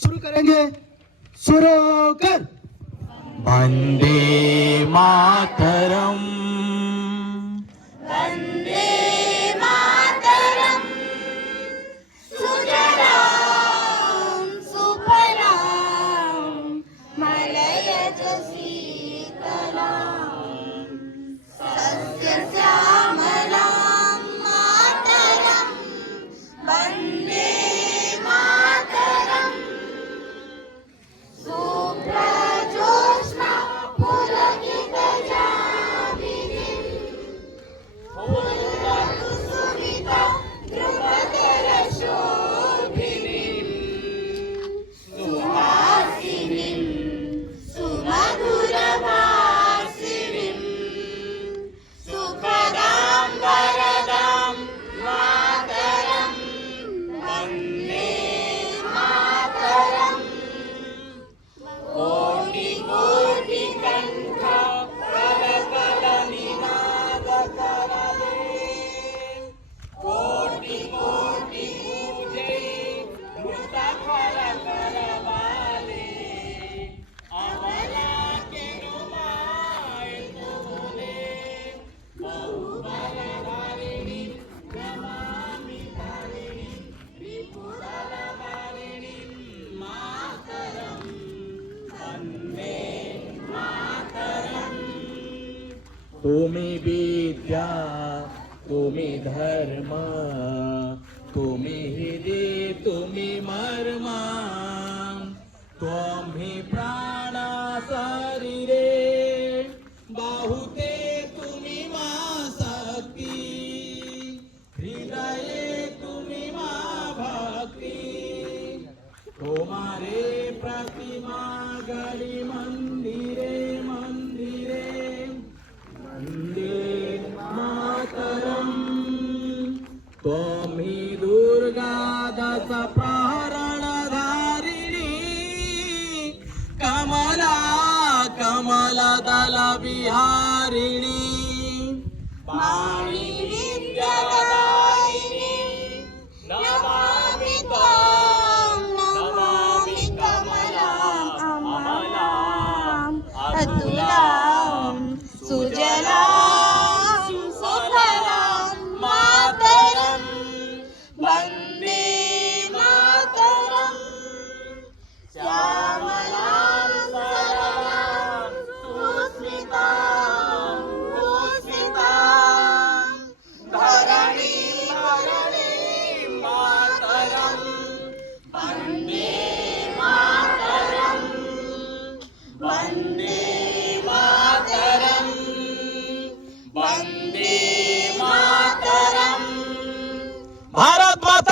शुरू करेंगे। शुरू कर। वंदे मातरम, वंदे मातरम, सुजलाम सुफलाम मलयज शीतलाम सस्यश्यामलां मातरम, वंदे मातरम, शुभ्रजोत्स्ना पुलकितयामिनीं फुल्लकुसुमिता ध्रुवदलशोभिनीं सुहासिनीं सुमधुरभाषिणीं सुखदां वरदां मातरं, वन्दे मातरम्। कोटि कोटि कंठ कल कल निनाद करले, कोटि कोटि पूजे धृत फल करवाले, अमला के रुमाए तुमने बहुबलधारिणी नमामि धारिणी रिपुदलधारिणी मातरम्, वंदे मातरम। तुम्ही विद्या, तुम्ही धर्म, तुम्ही हृदय, तुम्ही मर्म, तुम्ही प्राण शरीरे, बाहुते तुम्ही मा शक्ती, हृदये तुम्ही मा भक्ती, तुम्हारे प्रतिमा गली मंदिरे मंदिरे, वंदे मातरम। त्वमि दुर्गा दश प्रहरण धारिणी, कमला कमला दल विहारिणी, पाणि विद्यादायिनी, नमामि त्वां, नमामि कमलाम् अमलाम् अतुलां सुजलां सुफलां मातरं, वन्दे मातरम्। श्यामलां सरलां सुस्मितां पुष्पितां धरणीं धरणीं मातरं, वन्दे मातरम्, वन्दे मातरम्, वन्दे मातरम्। भारत माता